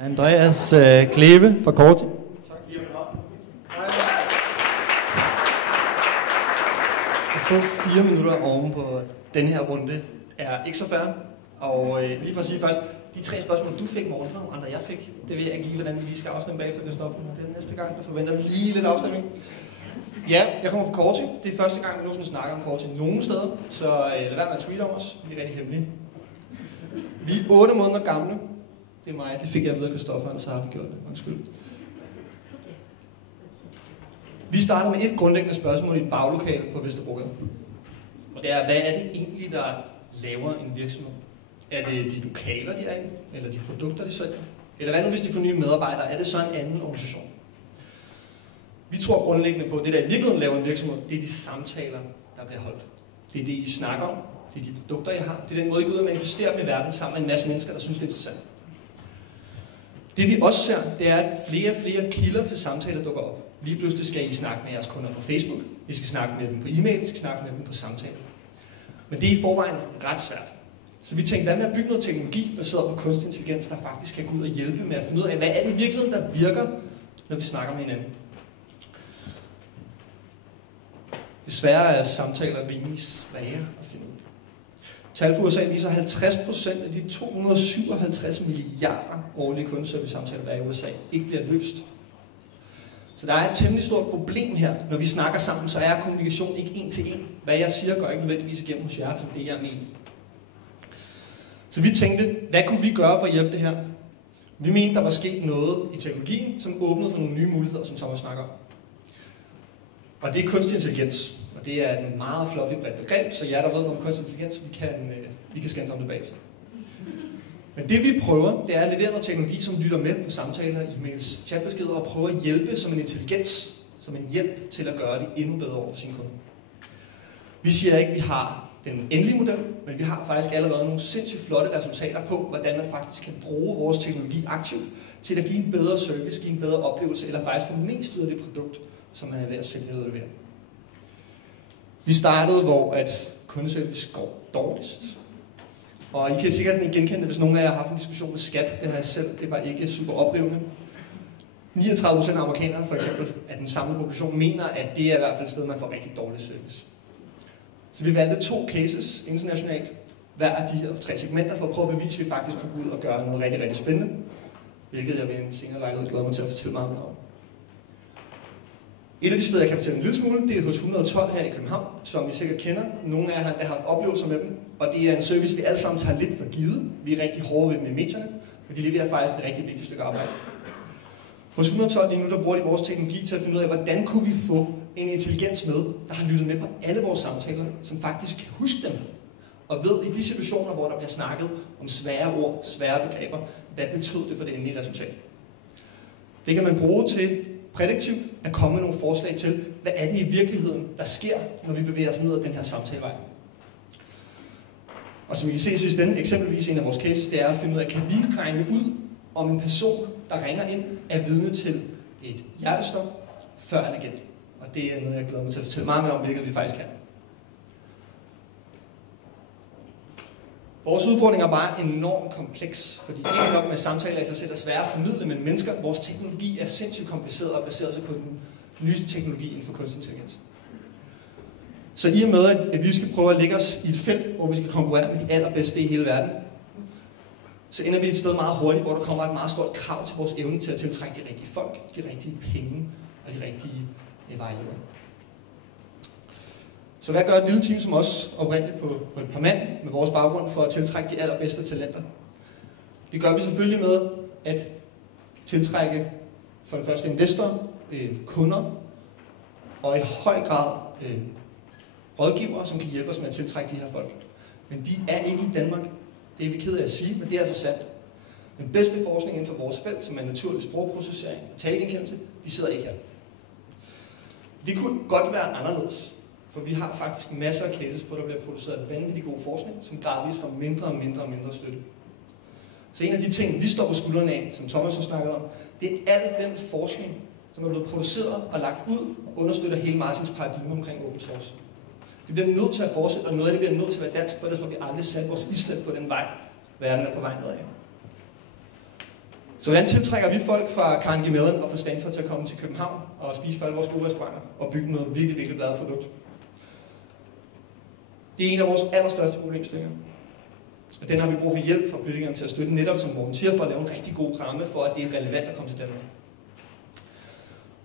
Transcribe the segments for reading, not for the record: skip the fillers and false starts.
Andreas Kleve fra Corti. Tak. At få 4 minutter oven på den her runde er ikke så fair. Og lige for at sige først, de 3 spørgsmål, du fik, Morten, og andre jeg fik, det ved jeg ikke lige, hvordan vi lige skal afstemme bagefter, Christoffer. Det er næste gang, der forventer vi lige lidt afstemning. Ja, jeg kommer fra Corti. Det er første gang, vi nogensinde snakker om Corti nogen steder, så lad være med at tweete om os. Vi er rigtig hemmelige. Vi er 8 måneder gamle. Det er mig, det fik jeg ved af Christoffer, og så har vi gjort det. Undskyld. Vi starter med et grundlæggende spørgsmål i et baglokale på Vesterbrogade. Og det er, hvad er det egentlig, der laver en virksomhed? Er det de lokaler, de er i? Eller de produkter, de sælger? Eller hvad nu, hvis de får nye medarbejdere? Er det så en anden organisation? Vi tror grundlæggende på, at det, der i virkeligheden laver en virksomhed, det er de samtaler, der bliver holdt. Det er det, I snakker om. Det er de produkter, I har. Det er den måde, I går ud og manifesterer dem i verden sammen med en masse mennesker, der synes, det er interessant. Det vi også ser, det er, at flere og flere kilder til samtaler dukker op. Lige pludselig skal I snakke med jeres kunder på Facebook. I skal snakke med dem på e-mail. I skal snakke med dem på samtaler. Men det er i forvejen ret svært. Så vi tænkte, hvad med at bygge noget teknologi baseret på kunstig intelligens, der faktisk kan gå ud og hjælpe med at finde ud af, hvad er det i virkeligheden, der virker, når vi snakker med hinanden. Desværre er samtaler rimelig svære at finde ud. Tal for USA viser, at 50% af de 257 milliarder årlige kundeservice-samtaler, der er i USA, ikke bliver løst. Så der er et temmelig stort problem her. Når vi snakker sammen, så er kommunikation ikke en til en. Hvad jeg siger, går ikke nødvendigvis igennem hos jer, som det jeg mener. Så vi tænkte, hvad kunne vi gøre for at hjælpe det her? Vi mente, der var sket noget i teknologien, som åbnede for nogle nye muligheder, som Thomas snakker om. Og det er kunstig intelligens. Og det er et meget fluffy bredt begreb, så jer, der ved noget om kunstig intelligens, vi kan skændes om det bagefter. Men det vi prøver, det er at levere noget teknologi, som lytter med på samtaler, e-mails, chatbeskeder, og prøver at hjælpe som en intelligens, som en hjælp til at gøre det endnu bedre over for sine kunder. Vi siger ikke, at vi har den endelige model, men vi har faktisk allerede nogle sindssygt flotte resultater på, hvordan man faktisk kan bruge vores teknologi aktivt til at give en bedre service, give en bedre oplevelse, eller faktisk få mest ud af det produkt, som man er ved at sælge eller levere. Vi startede, hvor at kundeservice går dårligst. Og I kan sikkert genkende det, hvis nogen af jer har haft en diskussion med skat. Det har jeg selv. Det var ikke super oprivende. 39% af amerikanere, for eksempel, af den samme population, mener, at det er i hvert fald et sted, man får rigtig dårlig service. Så vi valgte 2 cases internationalt, hver af de her 3 segmenter, for at prøve at bevise, at vi faktisk kunne gå ud og gøre noget rigtig, rigtig spændende. Hvilket jeg ved en senere lejlighed glæder mig til at fortælle meget mere om. Et af de steder, jeg kan fortælle en lille smule, det er hos 112 her i København, som I sikkert kender. Nogle af jer har haft oplevelser med dem, og det er en service, vi alle sammen tager lidt for givet. Vi er rigtig hårde ved dem i medierne, men de leverer faktisk et rigtig vigtigt stykke arbejde. Hos 112 lige nu, der bruger de vores teknologi til at finde ud af, hvordan kunne vi få en intelligens med, der har lyttet med på alle vores samtaler, som faktisk kan huske dem. Og ved i de situationer, hvor der bliver snakket om svære ord, svære begreber, hvad betød det for det endelige resultat. Det kan man bruge til prædiktivt at komme med nogle forslag til, hvad er det i virkeligheden, der sker, når vi bevæger os ned ad den her samtalevej. Og som I kan se i sidste ende, eksempelvis en af vores cases, det er at finde ud af, kan vi regne ud, om en person, der ringer ind, er vidne til et hjertestop før en agent. Og det er noget, jeg glæder mig til at fortælle meget mere om, hvilket vi faktisk kan. Vores udfordring er bare enormt kompleks, fordi ikke nok med samtaler i sig selv er svære at formidle, men mennesker, vores teknologi er sindssygt kompliceret og baseret sig på den nyeste teknologi inden for kunstig intelligens. Så i og med, at vi skal prøve at lægge os i et felt, hvor vi skal konkurrere med de allerbedste i hele verden, så ender vi et sted meget hurtigt, hvor der kommer et meget stort krav til vores evne til at tiltrække de rigtige folk, de rigtige penge og de rigtige vejledere. Så hvad gør et lille team som os oprindeligt på et par mand med vores baggrund for at tiltrække de allerbedste talenter? Det gør vi selvfølgelig med at tiltrække for det første investorer, kunder og i høj grad rådgivere, som kan hjælpe os med at tiltrække de her folk. Men de er ikke i Danmark. Det er vi ked af at sige, men det er altså sandt. Den bedste forskning inden for vores felt, som er naturlig sprogprocessering og talegenkendelse, de sidder ikke her. Det kunne godt være anderledes. For vi har faktisk masser af cases på, der bliver produceret vanvittig god forskning, som gradvist får mindre og mindre støtte. Så en af de ting, vi står på skuldrene af, som Thomas har snakket om, det er al den forskning, som er blevet produceret og lagt ud og understøtter hele Martins paradigme omkring open source. Det bliver nødt til at fortsætte, og noget af det bliver nødt til at være dansk, for ellers får vi aldrig sat vores islet på den vej, verden er på vej nedad. Så hvordan tiltrækker vi folk fra Carnegie Mellon og fra Stanford til at komme til København og spise på alle vores gode restauranter og bygge noget virkelig, virkelig bladet produkt? Det er en af vores allerstørste problemstillinger. Og den har vi brug for hjælp fra politikerne til at støtte, netop som Morten siger, for at lave en rigtig god ramme for, at det er relevant at komme til Danmark.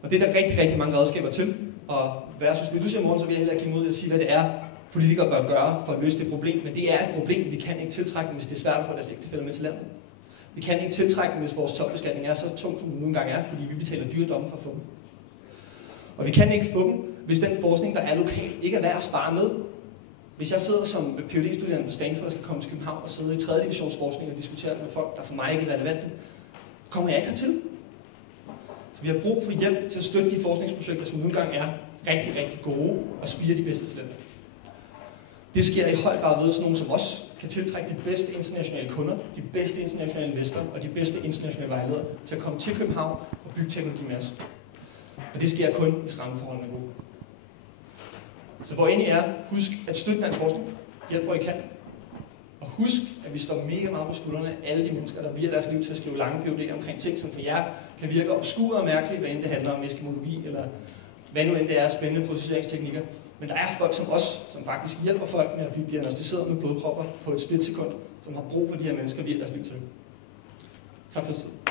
Og det er der rigtig, rigtig mange redskaber til. Og versus det, du siger, Morten, så vil jeg heller ikke give mod at sige, hvad det er, politikere bør gøre for at løse det problem. Men det er et problem, vi kan ikke tiltrække, hvis det er svært at få deres ægtefæller med til landet. Vi kan ikke tiltrække dem, hvis vores topbeskatning er så tung, som den nogle gange er, fordi vi betaler dyre domme for at få dem. Og vi kan ikke få dem, hvis den forskning, der er lokal, ikke er værd at spare med. Hvis jeg sidder som Ph.D.-studerende på Stanford og skal komme til København og sidde i 3. divisionsforskning og diskutere med folk, der for mig ikke er relevante, kommer jeg ikke hertil. Så vi har brug for hjælp til at støtte de forskningsprojekter, som nogle gange er rigtig, rigtig gode og spirer de bedste talenter. Det sker i høj grad ved, at sådan nogen som os kan tiltrække de bedste internationale kunder, de bedste internationale investorer og de bedste internationale vejledere til at komme til København og bygge teknologi med os. Og det sker kun, hvis rammeforholdene er gode. Så hvor end I er, husk at støtte dansk forskning. Hjælp, hvor I kan. Og husk, at vi står mega meget på skuldrene af alle de mennesker, der virer deres liv til at skrive lange PhD'er omkring ting, som for jer kan virke obskure og mærkelige, hvad end det handler om eskimologi, eller hvad nu end det er spændende processeringsteknikker. Men der er folk som os, som faktisk hjælper folk med at blive diagnosticeret med blodpropper på et splitsekund, som har brug for de her mennesker, virer deres liv til. Tak for det.